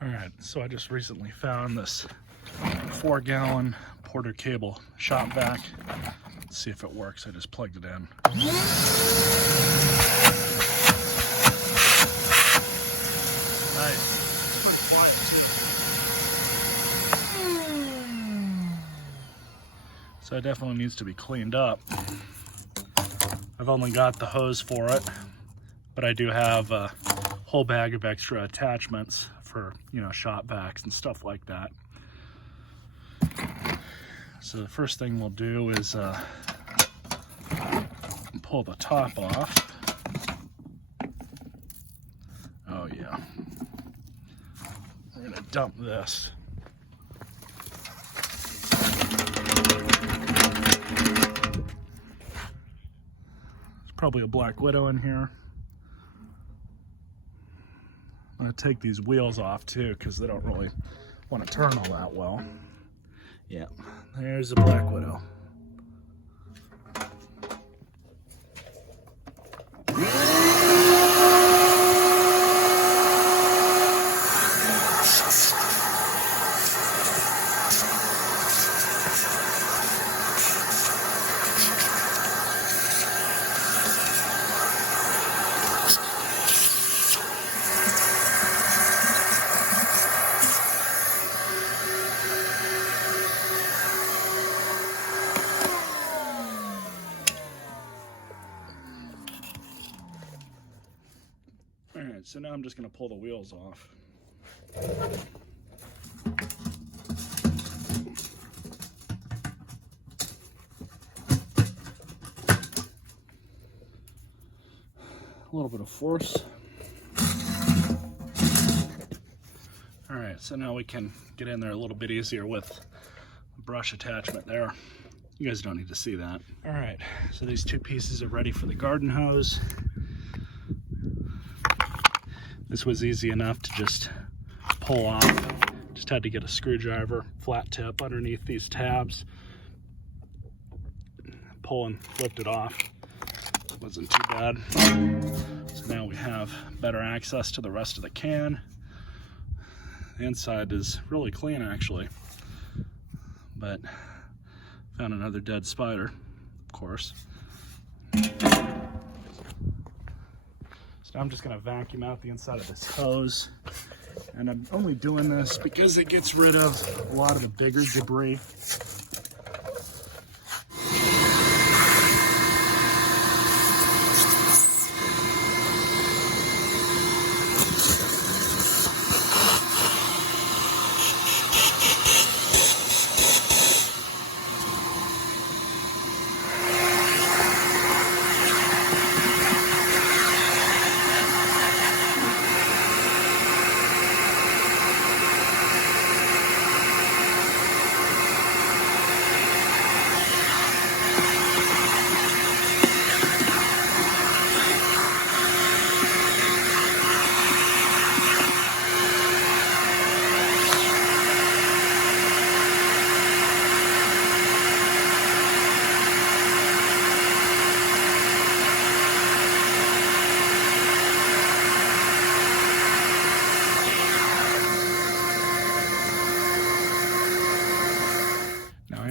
All right, so I just recently found this 4-gallon Porter cable shop vac. Let's see if it works. I just plugged it in. Nice. It's pretty quiet too. So it definitely needs to be cleaned up. I've only got the hose for it, but I do have a whole bag of extra attachments for, you know, shop vacs and stuff like that. So the first thing we'll do is pull the top off. Oh yeah. We're gonna dump this. There's probably a Black Widow in here. I'm gonna take these wheels off too, because they don't really want to turn all that well. Yeah, there's a Black Widow. Alright, so now I'm just going to pull the wheels off. A little bit of force. Alright, so now we can get in there a little bit easier with the brush attachment there. You guys don't need to see that. Alright, so these two pieces are ready for the garden hose. This was easy enough to just pull off. Just had to get a screwdriver, flat tip underneath these tabs. Pull and lift it off. Wasn't too bad. So now we have better access to the rest of the can. The inside is really clean actually. But found another dead spider, of course. So now I'm just gonna vacuum out the inside of this hose. And I'm only doing this because it gets rid of a lot of the bigger debris.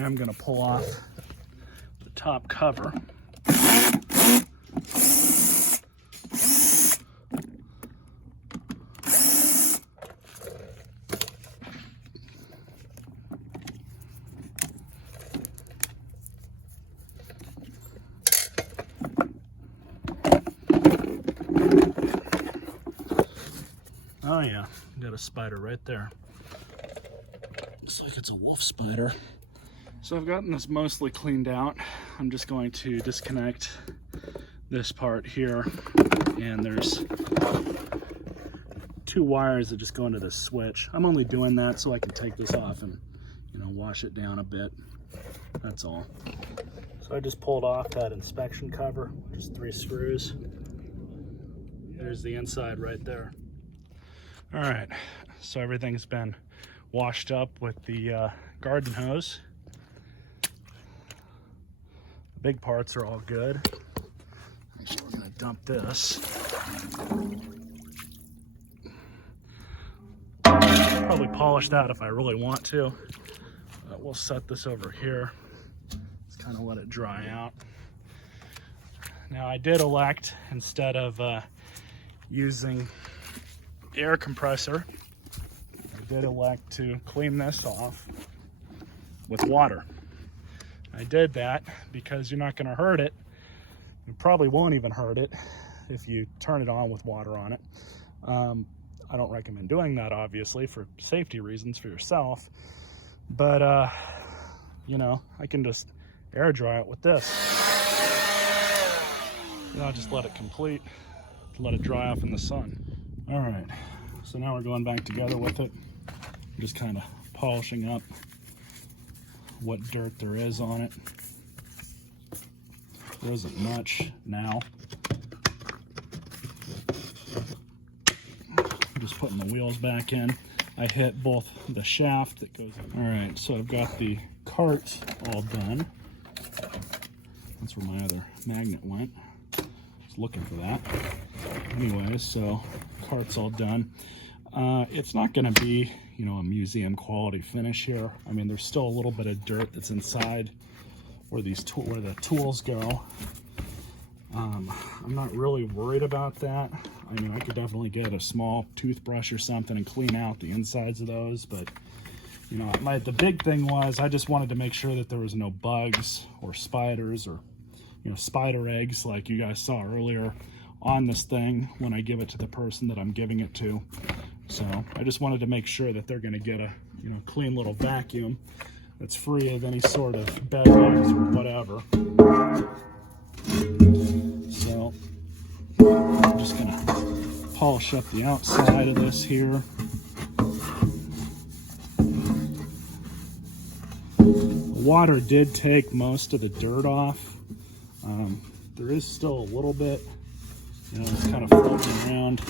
I'm going to pull off the top cover. Oh yeah, got a spider right there. Looks like it's a wolf spider. So I've gotten this mostly cleaned out. I'm just going to disconnect this part here, and there's 2 wires that just go into this switch. I'm only doing that so I can take this off and, you know, wash it down a bit. That's all. So I just pulled off that inspection cover, just 3 screws. There's the inside right there. All right, so everything's been washed up with the garden hose. The big parts are all good. Actually, we're gonna dump this. probably polish that if I really want to. But we'll set this over here. Just kind of let it dry out. Now I did elect, instead of using air compressor, I did elect to clean this off with water. I did that because you're not going to hurt it. You probably won't even hurt it if you turn it on with water on it. I don't recommend doing that, obviously, for safety reasons for yourself. But, you know, I can just air dry it with this. And I'll just let it complete, let it dry off in the sun. All right, so now we're going back together with it. I'm just kind of polishing up what dirt there is on it. There isn't much now. I'm just putting the wheels back in. I hit both the shaft that goes in. All right, so I've got the cart all done. That's where my other magnet went. Just looking for that. Anyways, so cart's all done. It's not gonna be, you know, a museum quality finish here. I mean, there's still a little bit of dirt that's inside where the tools go. I'm not really worried about that. I mean, I could definitely get a small toothbrush or something and clean out the insides of those, but you know, the big thing was I just wanted to make sure that there was no bugs or spiders or, you know, spider eggs like you guys saw earlier on this thing when I give it to the person that I'm giving it to. So I just wanted to make sure that they're going to get a, you know, clean little vacuum that's free of any sort of bed bugs or whatever. So I'm just going to polish up the outside of this here. The water did take most of the dirt off. There is still a little bit, you know, it's kind of floating around.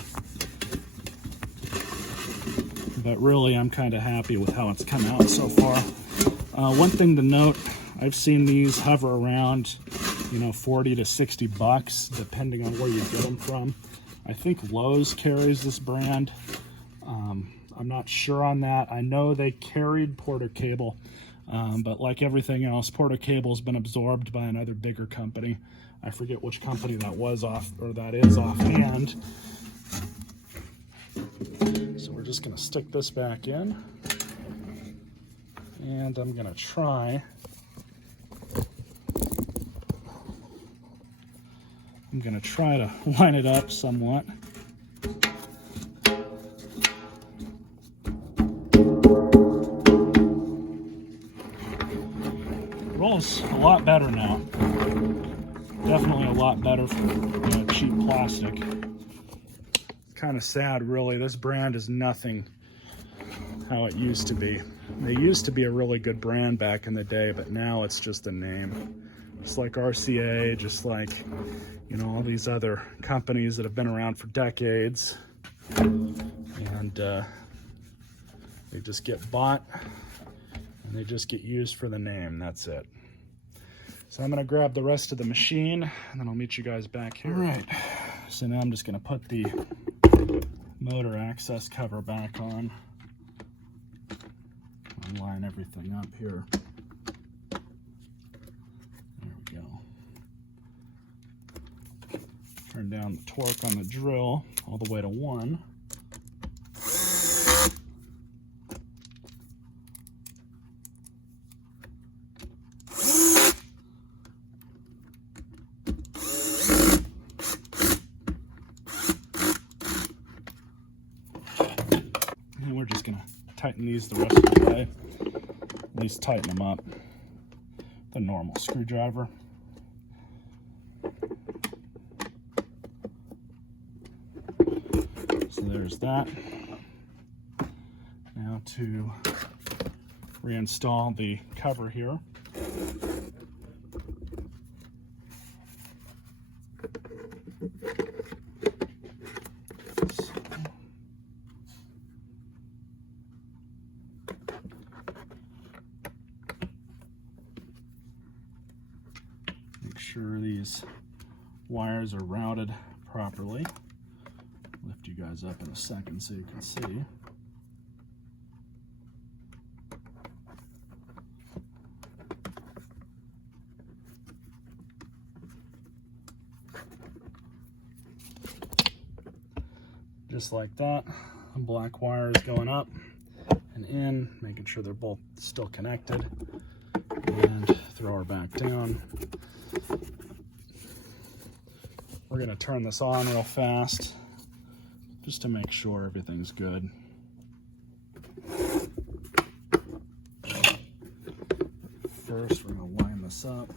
But really, I'm kind of happy with how it's come out so far. One thing to note, I've seen these hover around, you know, 40 to 60 bucks, depending on where you get them from. I think Lowe's carries this brand. I'm not sure on that. I know they carried Porter Cable, but like everything else, Porter Cable's been absorbed by another bigger company. I forget which company that is offhand. So we're just gonna stick this back in, and I'm gonna try to line it up somewhat. It rolls a lot better now. Definitely a lot better for, you know, cheap plastic. Kind of sad, really. This brand is nothing how it used to be. They used to be a really good brand back in the day, but now it's just a name. Just like RCA, just like, you know, all these other companies that have been around for decades. And they just get bought and they just get used for the name. That's it. So I'm going to grab the rest of the machine and then I'll meet you guys back here. All right. So now I'm just going to put the motor access cover back on. I'll line everything up here. There we go. Turn down the torque on the drill all the way to 1. And we're just going to tighten these the rest of the way. At least tighten them up. The normal screwdriver. So there's that. Now to reinstall the cover here. Make sure these wires are routed properly. Lift you guys up in a second so you can see. just like that. The black wire is going up and in, making sure they're both still connected, and throw her back down. We're going to turn this on real fast just to make sure everything's good. First, we're going to line this up.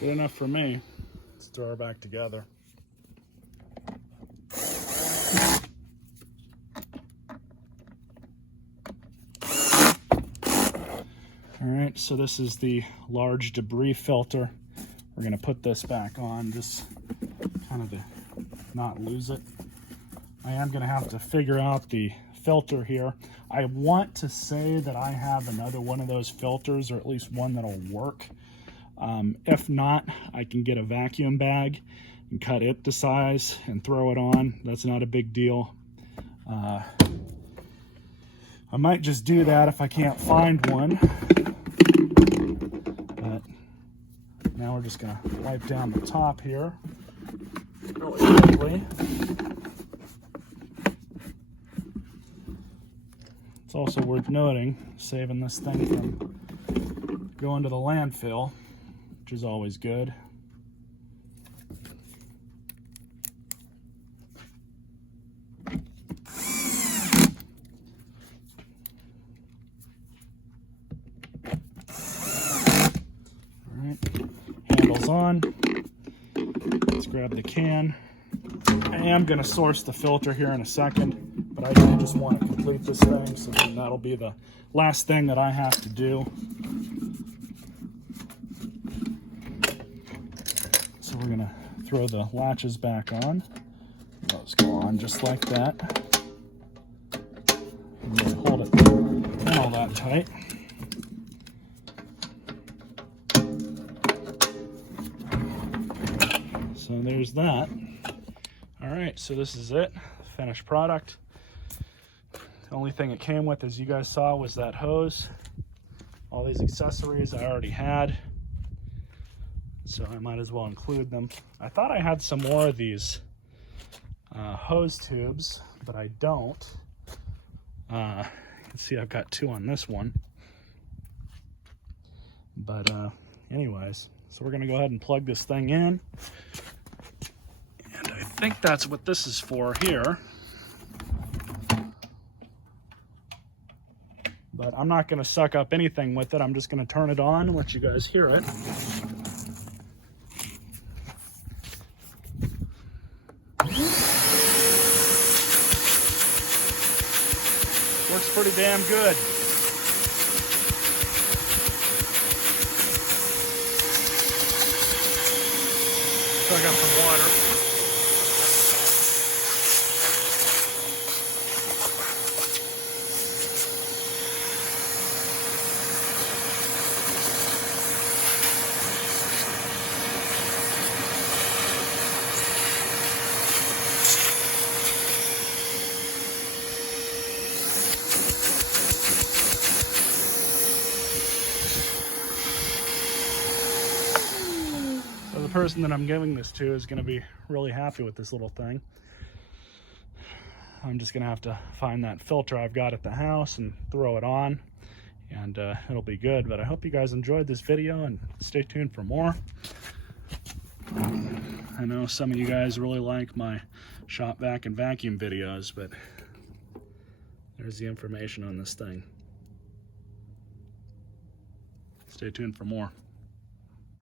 Good enough for me. Let's throw her back together. All right, so this is the large debris filter. We're gonna put this back on, just kind of to not lose it. I am gonna have to figure out the filter here. I want to say that I have another one of those filters, or at least one that'll work. If not, I can get a vacuum bag and cut it to size and throw it on. That's not a big deal. I might just do that if I can't find one. But now we're just gonna wipe down the top here really quickly. It's also worth noting, saving this thing from going to the landfill, which is always good. All right, handles on. Let's grab the can. I am going to source the filter here in a second, but I do just want to complete this thing, so then that'll be the last thing that I have to do. So we're going to throw the latches back on. Those go on just like that. I'm going to hold it in all that tight. So there's that. All right, so this is it, finished product. The only thing it came with, as you guys saw, was that hose. All these accessories I already had, so I might as well include them. I thought I had some more of these hose tubes, but I don't. You can see I've got two on this one. But anyways, so we're gonna go ahead and plug this thing in. And I think that's what this is for here. But I'm not gonna suck up anything with it. I'm just gonna turn it on and let you guys hear it. Works pretty damn good. So I got some water. So the person that I'm giving this to is going to be really happy with this little thing. I'm just going to have to find that filter I've got at the house and throw it on, and it'll be good. But I hope you guys enjoyed this video, and stay tuned for more. I know some of you guys really like my shop vac and vacuum videos, but there's the information on this thing. Stay tuned for more.